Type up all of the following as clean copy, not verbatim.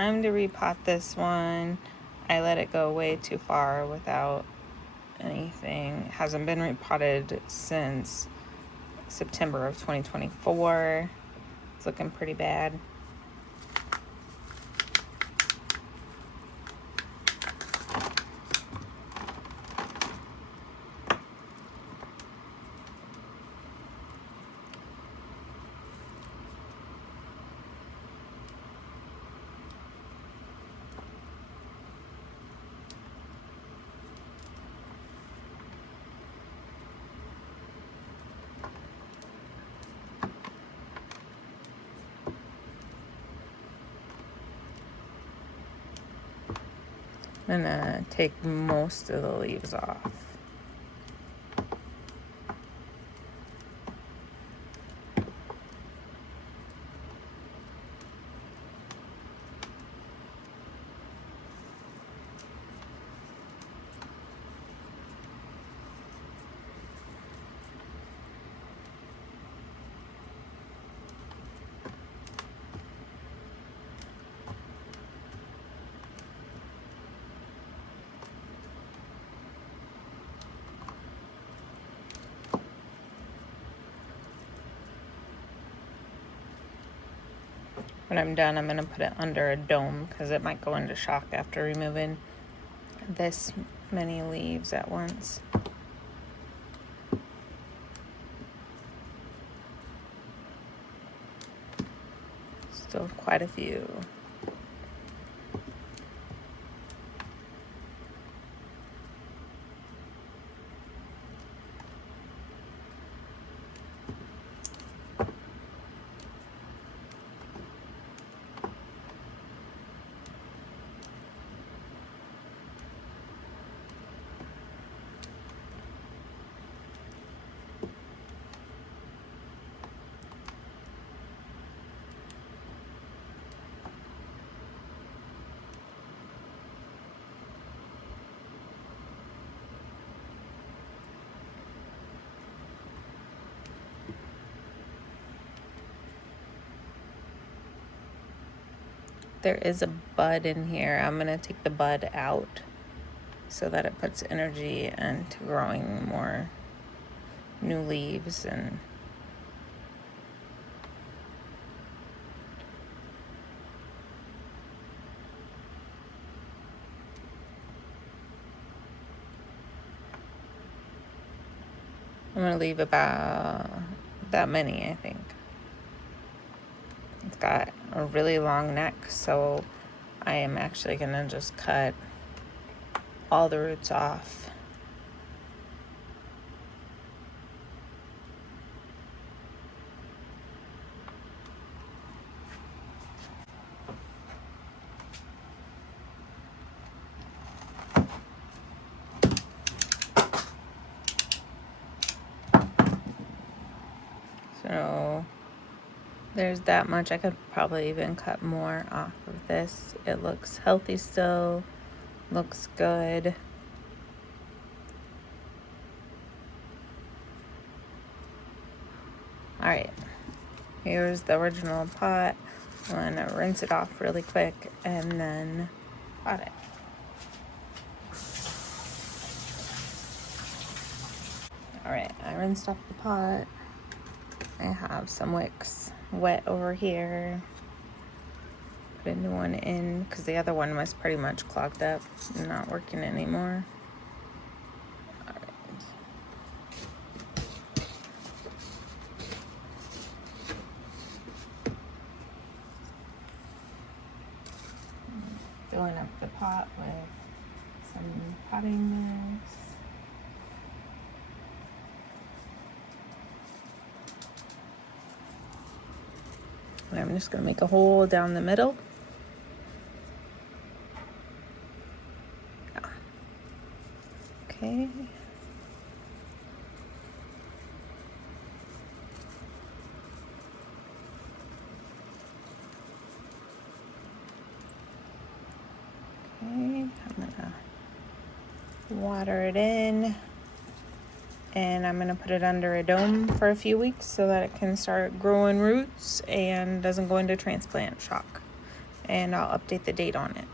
time to repot this one. I let it go way too far without anything. It hasn't been repotted since September of 2024. It's looking pretty bad. I'm gonna take most of the leaves off. When I'm done, I'm going to put it under a dome because it might go into shock after removing this many leaves at once. Still quite a few. There is a bud in here. I'm going to take the bud out so that it puts energy into growing more new leaves. And I'm going to leave about that many, I think. It's got a really long neck, so I am actually going to just cut all the roots off. So there's that much. I could probably even cut more off of this. It looks healthy still, looks good. All right, here's the original pot. I'm gonna rinse it off really quick and then pot it. All right, I rinsed off the pot. I have some wicks wet over here. Put a new one in because the other one was pretty much clogged up and not working anymore. All right. Filling up the pot with some potting mix. And I'm just going to make a hole down the middle. Okay. I'm gonna water it in, and I'm gonna put it under a dome for a few weeks so that it can start growing roots and doesn't go into transplant shock. and I'll update the date on it.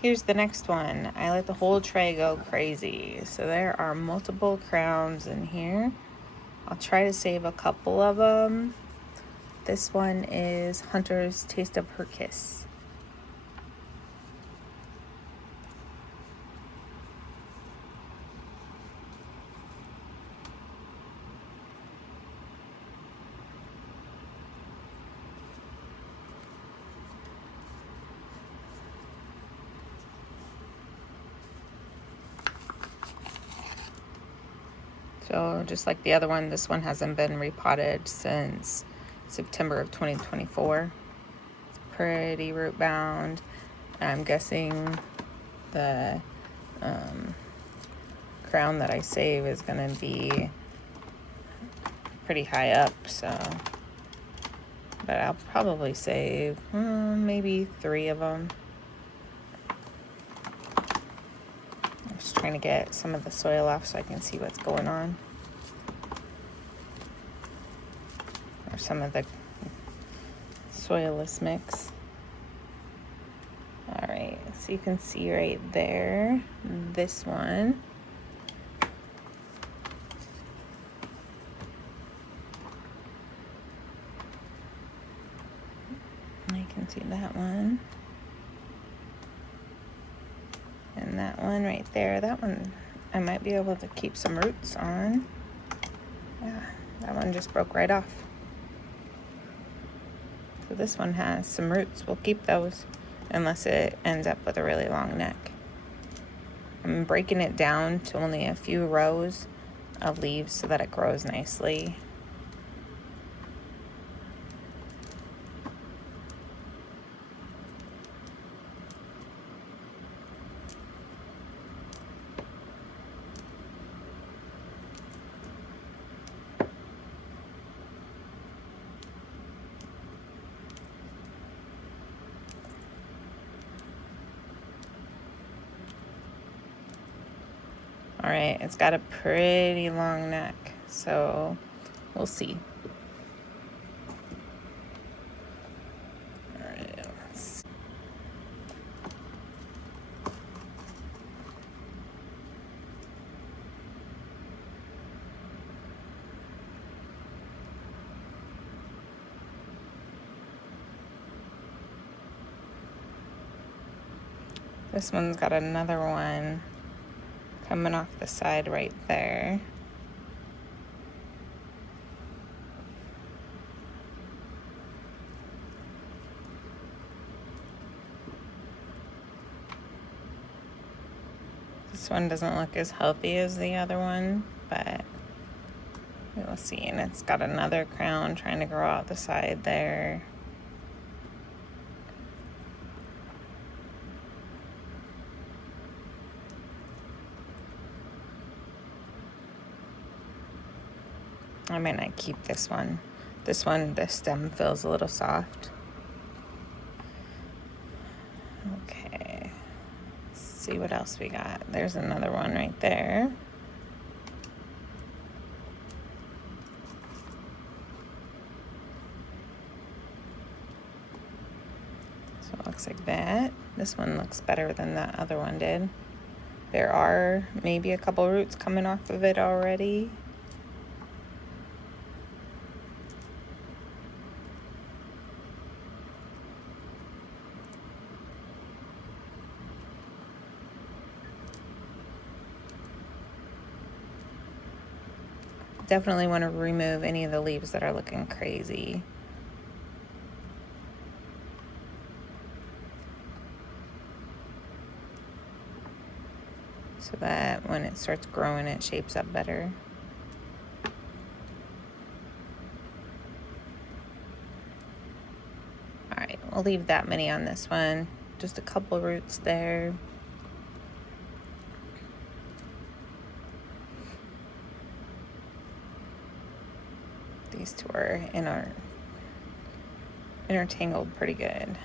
Here's the next one. I let the whole tray go crazy. So there are multiple crowns in here. I'll try to save a couple of them. This one is Hunter's Taste of Her Kiss. So just like the other one, this one hasn't been repotted since September of 2024. It's pretty root bound. I'm guessing the crown that I save is going to be pretty high up, so, but I'll probably save maybe 3 of them. I'm just trying to get some of the soil off so I can see what's going on, or some of the soilless mix. All right, so you can see right there, this one. You can see that one. And that one right there, that one I might be able to keep some roots on. Yeah, that one just broke right off. So this one has some roots. We'll keep those unless it ends up with a really long neck. I'm breaking it down to only a few rows of leaves so that it grows nicely. All right, it's got a pretty long neck, so we'll see. All right, let's see. This one's got another one coming off the side right there. This one doesn't look as healthy as the other one, but we'll see. And it's got another crown trying to grow out the side there. I might not keep this one. This one, the stem feels a little soft. Okay, let's see what else we got. There's another one right there. So it looks like that. This one looks better than that other one did. There are maybe a couple roots coming off of it already. Definitely want to remove any of the leaves that are looking crazy. So that when it starts growing, it shapes up better. All right, we'll leave that many on this one. Just a couple roots there. These two are intertangled pretty good.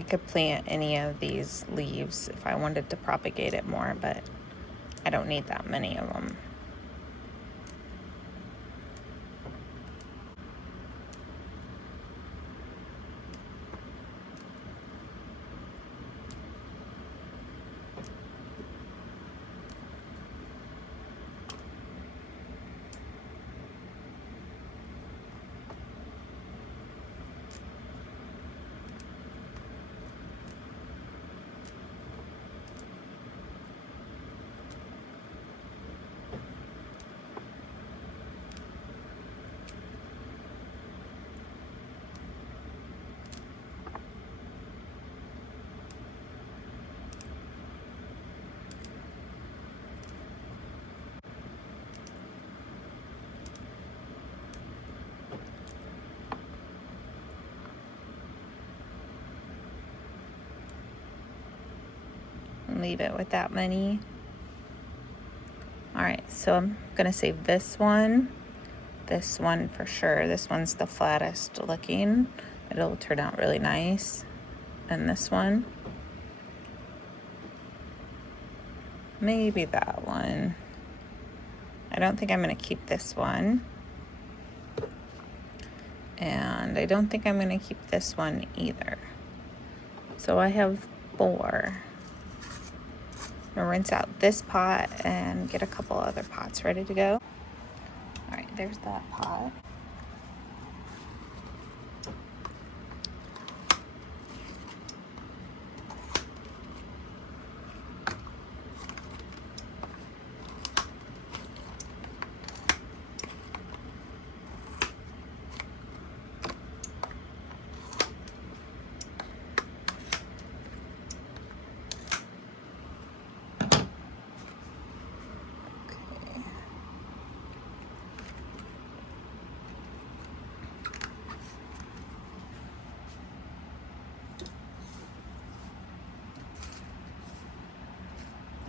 I could plant any of these leaves if I wanted to propagate it more, but I don't need that many of them. And leave it with that many. All right, so I'm gonna save this one for sure. This one's the flattest looking. It'll turn out really nice. And this one, maybe that one. I don't think I'm gonna keep this one. And I don't think I'm gonna keep this one either. So I have 4. I'm gonna rinse out this pot and get a couple other pots ready to go. All right, there's that pot.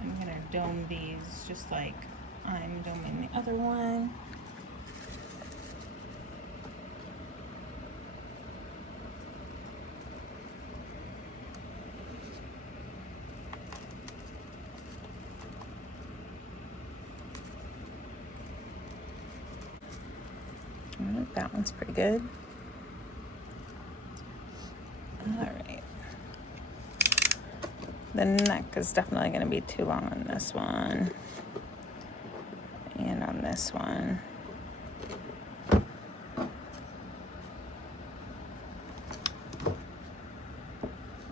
I'm gonna dome these just like I'm doming the other one. All right, that one's pretty good. All right. The neck is definitely gonna be too long on this one. And on this one. All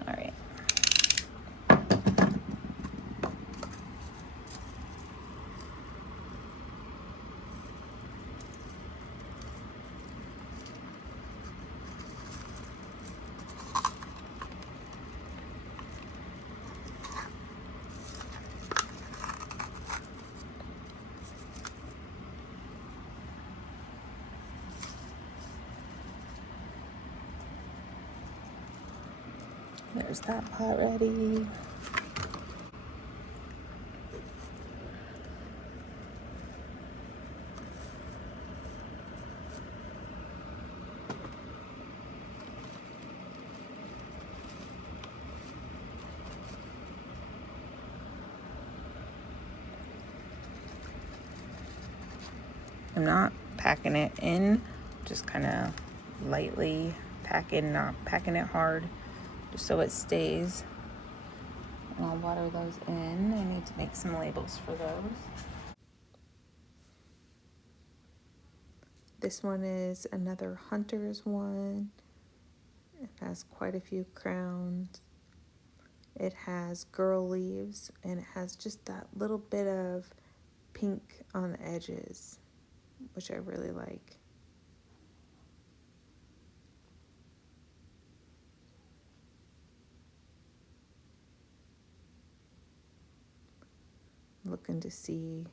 right. There's that pot ready. I'm not packing it in, just kind of lightly packing, not packing it hard, just so it stays. And I'll water those in. I need to make some labels for those. This one is another hunter's one. It has quite a few crowns. It has girl leaves, and it has just that little bit of pink on the edges, which I really like. Looking to see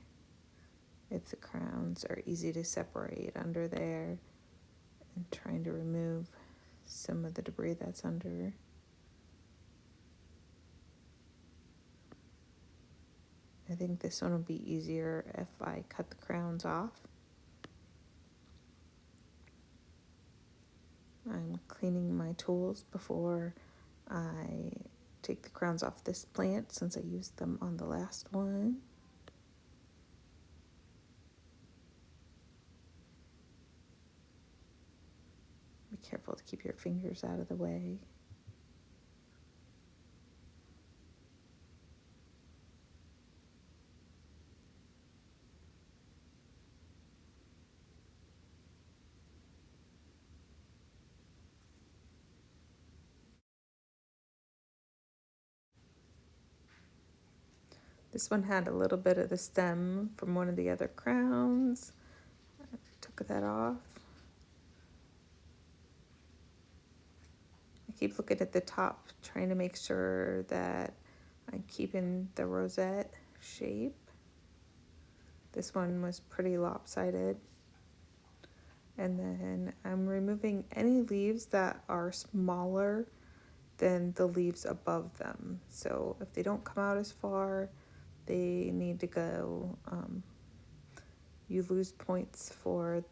if the crowns are easy to separate under there, and trying to remove some of the debris that's under. I think this one will be easier if I cut the crowns off. I'm cleaning my tools before I take the crowns off this plant since I used them on the last one. Be careful to keep your fingers out of the way. This one had a little bit of the stem from one of the other crowns. I took that off. I keep looking at the top, trying to make sure that I'm keeping the rosette shape. This one was pretty lopsided. And then I'm removing any leaves that are smaller than the leaves above them. So if they don't come out as far, they need to go. You lose points for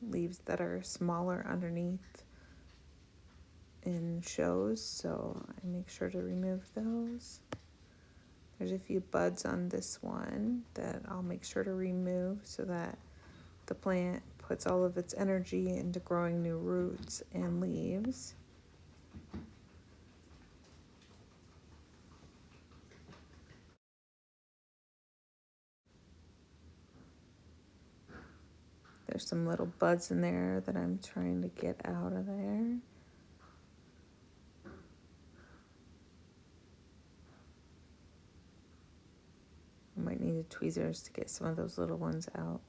leaves that are smaller underneath in shows, so I make sure to remove those. There's a few buds on this one that I'll make sure to remove so that the plant puts all of its energy into growing new roots and leaves. There's some little buds in there that I'm trying to get out of there. I might need the tweezers to get some of those little ones out.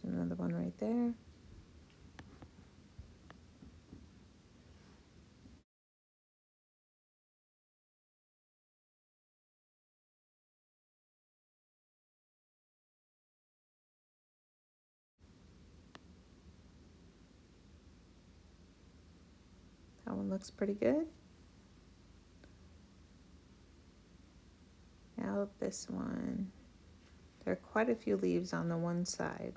There's another one right there. That one looks pretty good. Now this one. There are quite a few leaves on the one side.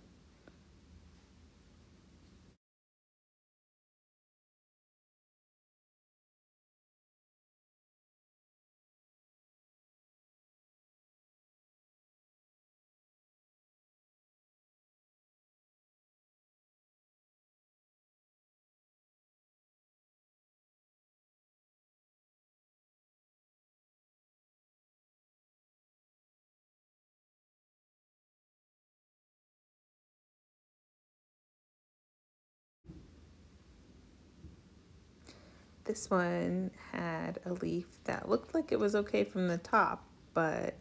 This one had a leaf that looked like it was okay from the top, but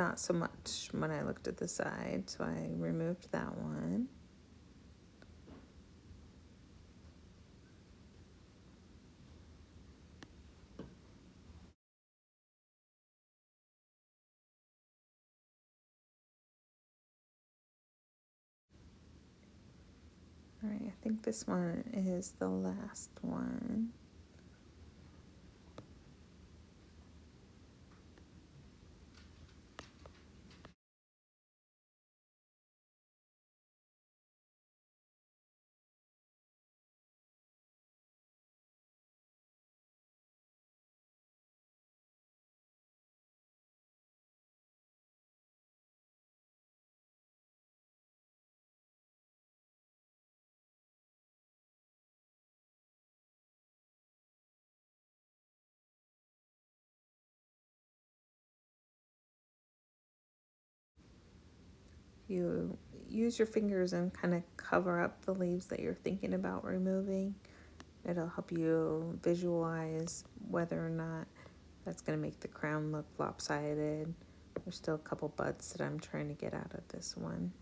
not so much when I looked at the side, so I removed that one. All right, I think this one is the last one. You use your fingers and kind of cover up the leaves that you're thinking about removing. It'll help you visualize whether or not that's going to make the crown look lopsided. There's still a couple buds that I'm trying to get out of this one.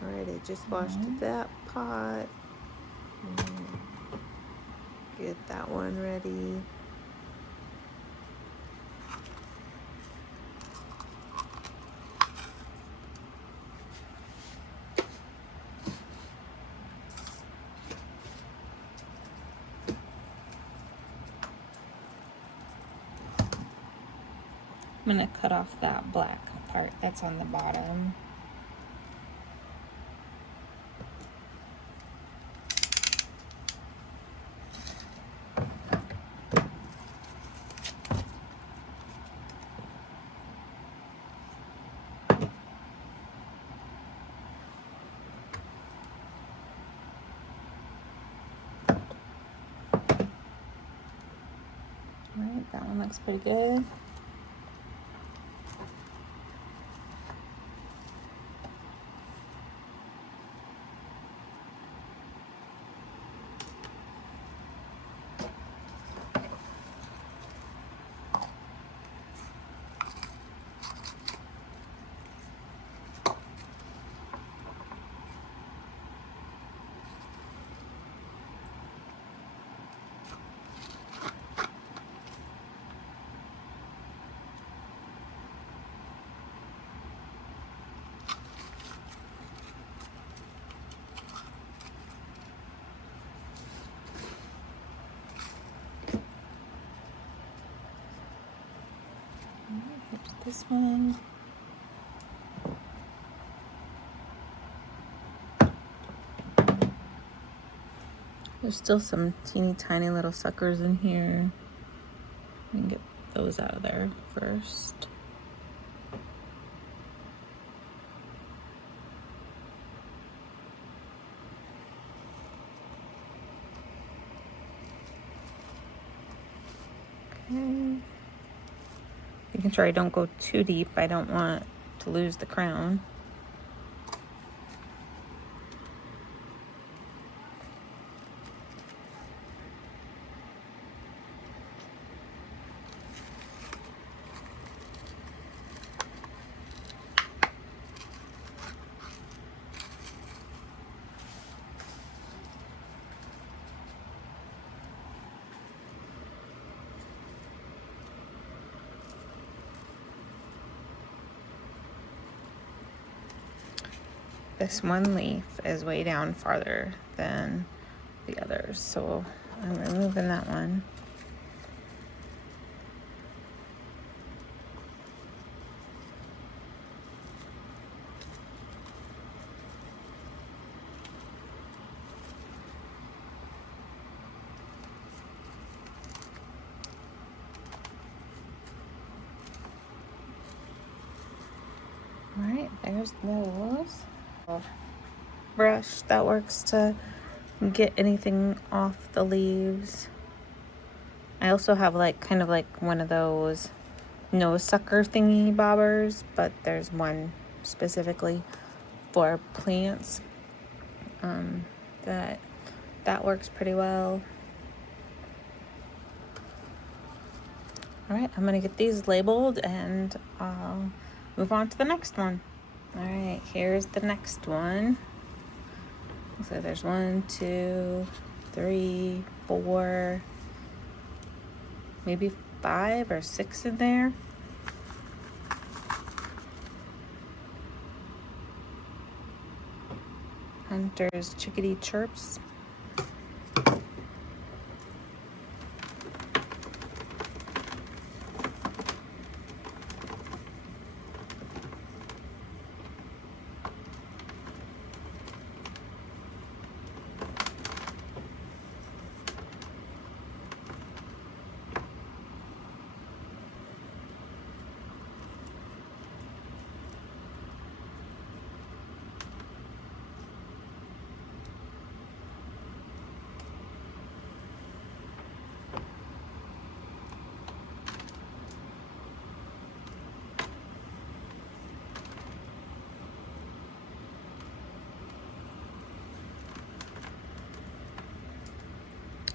All right, I just washed that pot. Get that one ready. I'm gonna cut off that black part that's on the bottom. Alright, that one looks pretty good. Here's this one. There's still some teeny tiny little suckers in here. We can get those out of there first. Okay. Making sure I don't go too deep. I don't want to lose the crown. This one leaf is way down farther than the others, so I'm removing that one. All right, there's those. Brush that works to get anything off the leaves. I also have like kind of like one of those nose sucker thingy bobbers, but there's one specifically for plants that works pretty well. All right, I'm gonna get these labeled and I'll move on to the next one. All right, here's the next one. So there's 1, 2, 3, 4, maybe 5 or 6 in there. Hunter's Chickadee Chirps.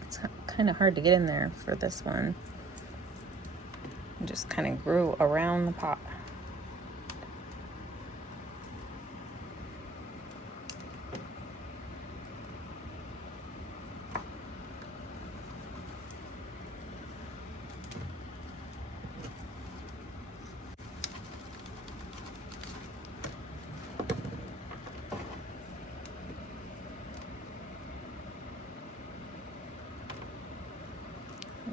It's kind of hard to get in there for this one. It just kind of grew around the pot.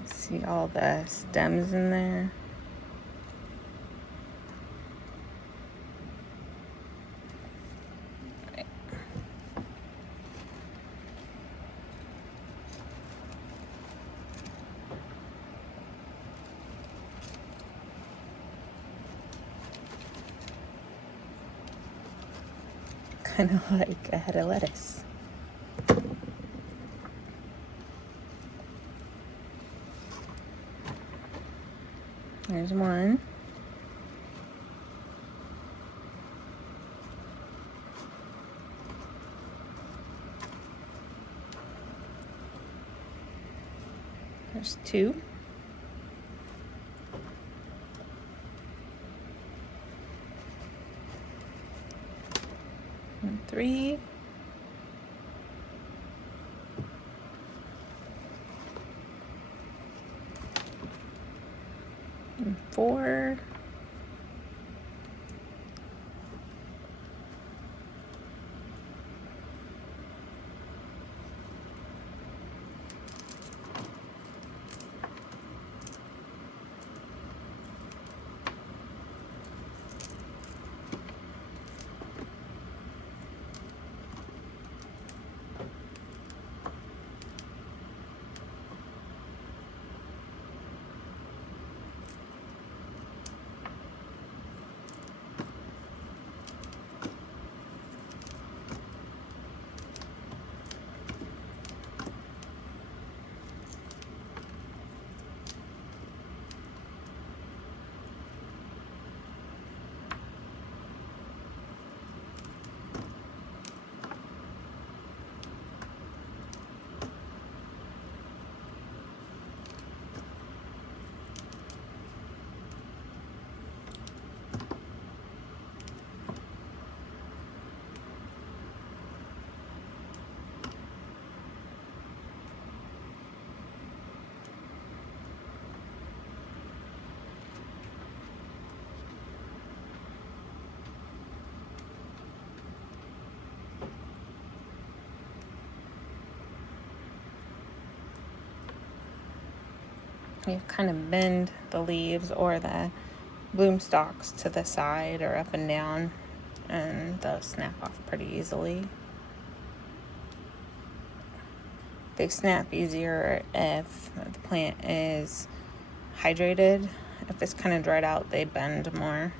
See all the stems in there. kind of like a head of lettuce. There's one. There's two. And three. And four. You kind of bend the leaves or the bloom stalks to the side or up and down, and they'll snap off pretty easily. They snap easier if the plant is hydrated. If it's kind of dried out, they bend more.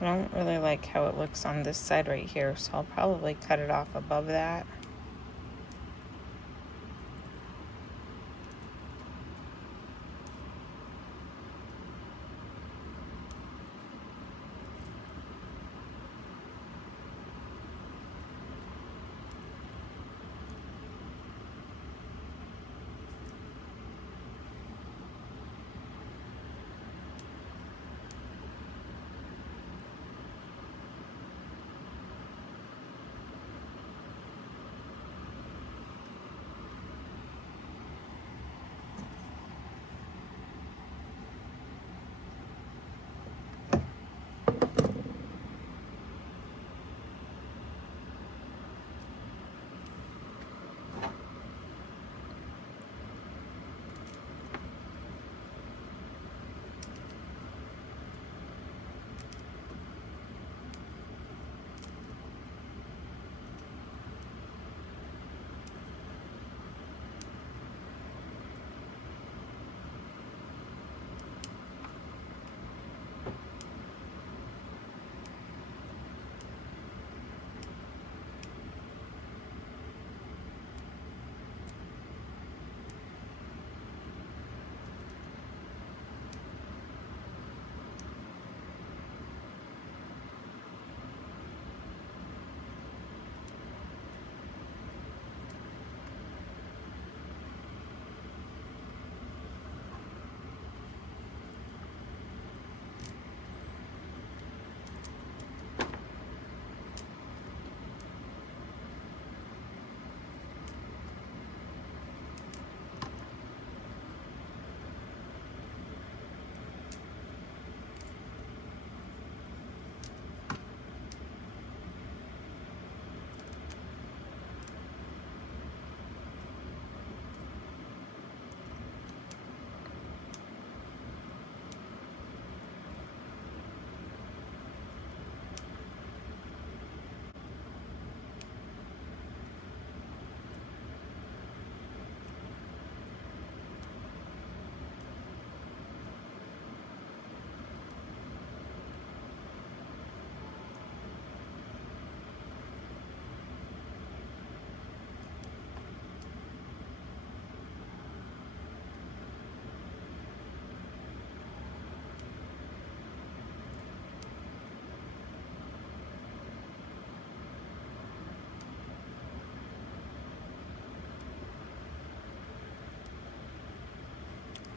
I don't really like how it looks on this side right here, so I'll probably cut it off above that.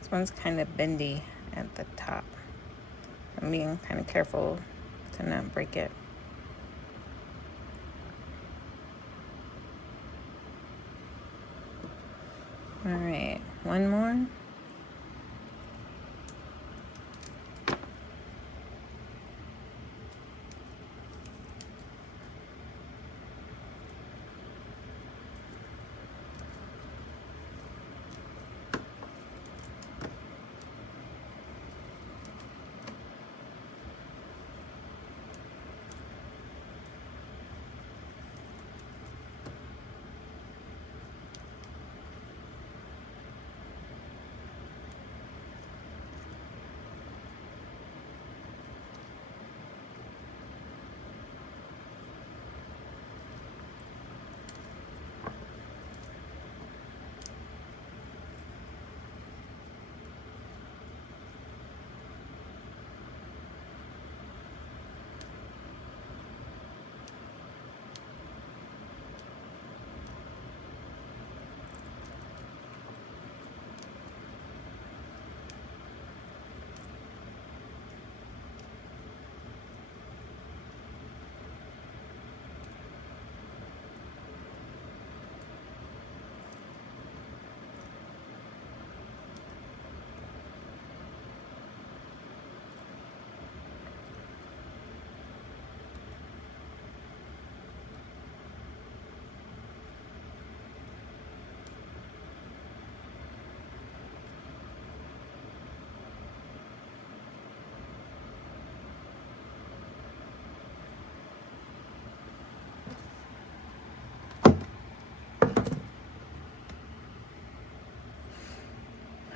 This one's kind of bendy at the top. I'm being kind of careful to not break it. All right, one more.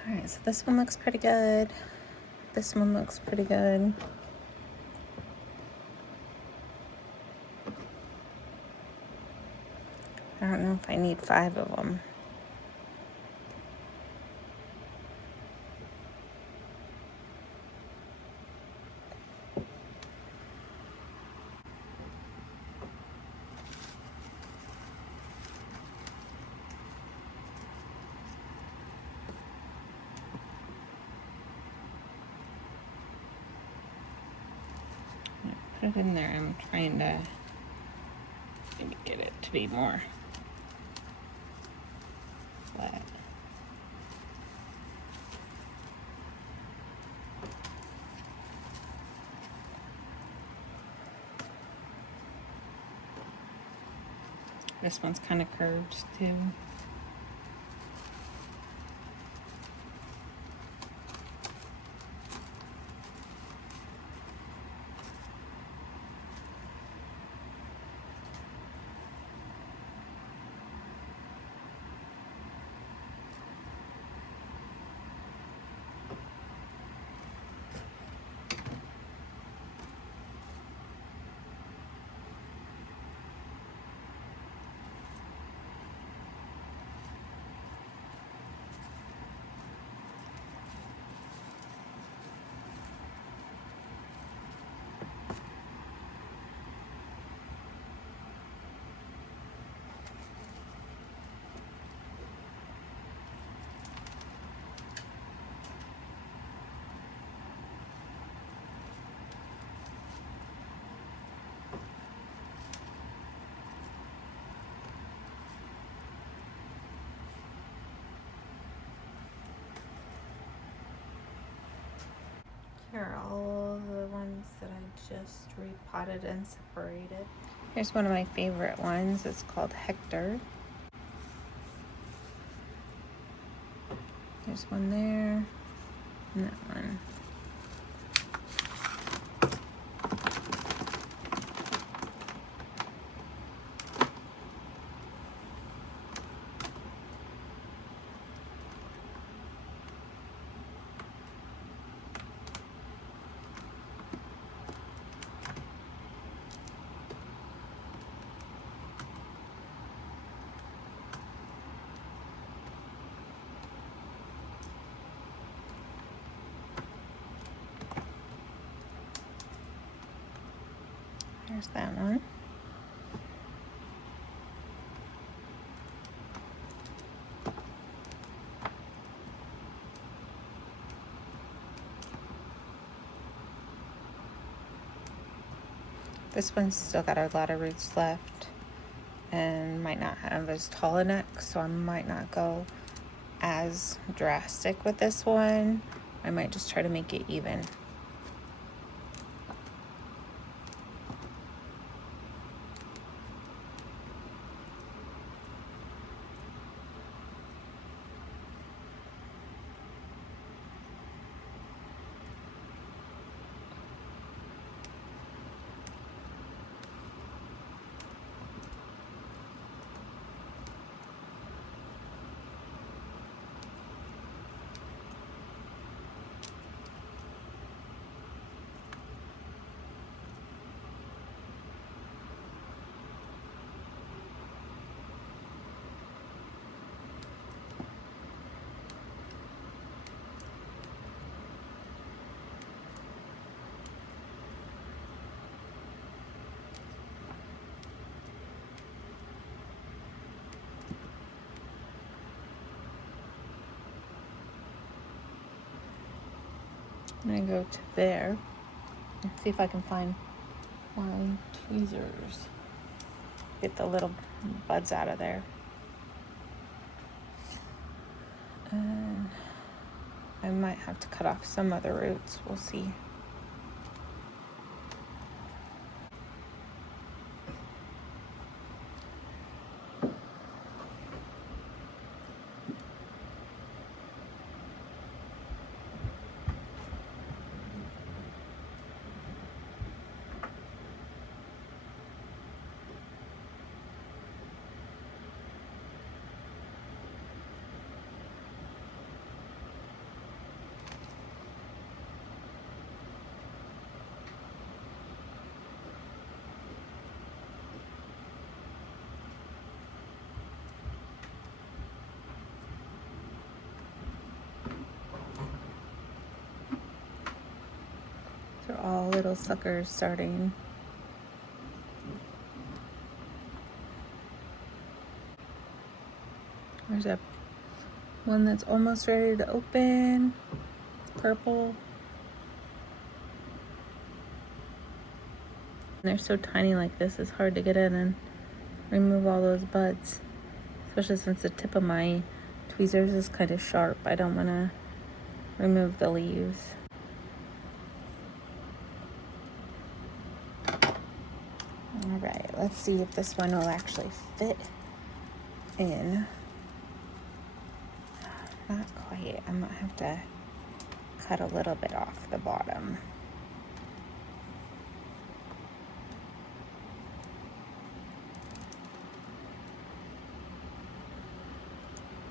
All right, so this one looks pretty good. This one looks pretty good. I don't know if I need 5 of them. Put it in there. I'm trying to maybe get it to be more flat. This one's kind of curved too. Here are all the ones that I just repotted and separated. Here's one of my favorite ones. It's called Hector. There's one there, and that one. There's that one. This one's still got a lot of roots left and might not have as tall a neck, so I might not go as drastic with this one. I might just try to make it even. I'm gonna go to there and see if I can find my tweezers. Get the little buds out of there. And I might have to cut off some of the roots. We'll see. They're all little suckers starting. There's a one that's almost ready to open. It's purple. They're so tiny like this, it's hard to get in and remove all those buds. Especially since the tip of my tweezers is kind of sharp. I don't want to remove the leaves. Alright, let's see if this one will actually fit in. Not quite. I might have to cut a little bit off the bottom.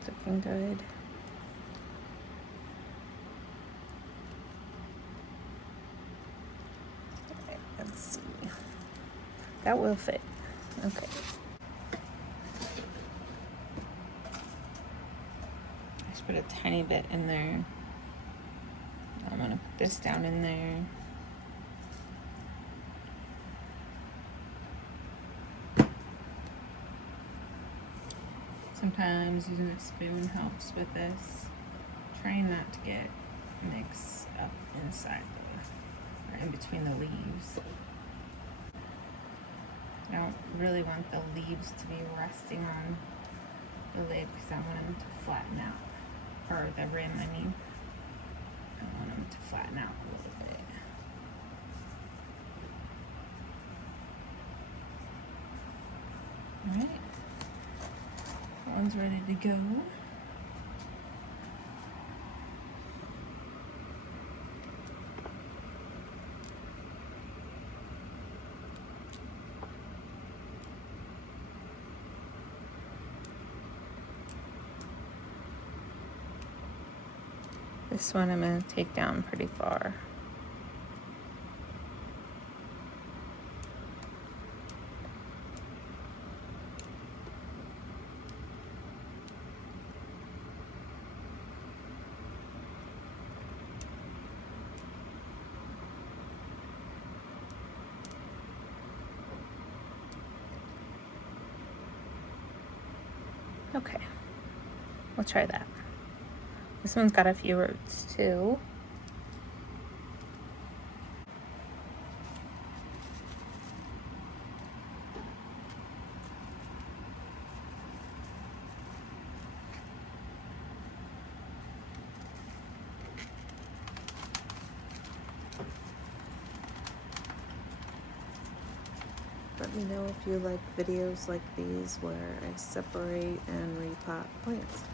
It's looking good. Okay, let's see. That will fit. Okay. Just put a tiny bit in there. I'm gonna put this down in there. Sometimes using a spoon helps with this. Trying not to get mixed up inside or in between the leaves. I don't really want the leaves to be resting on the lid because I want them to flatten out. Or the rim, I mean. I want them to flatten out a little bit. Alright. That one's ready to go. This one I'm going to take down pretty far. Okay, we'll try that. This one's got a few roots too. Let me know if you like videos like these where I separate and repot plants.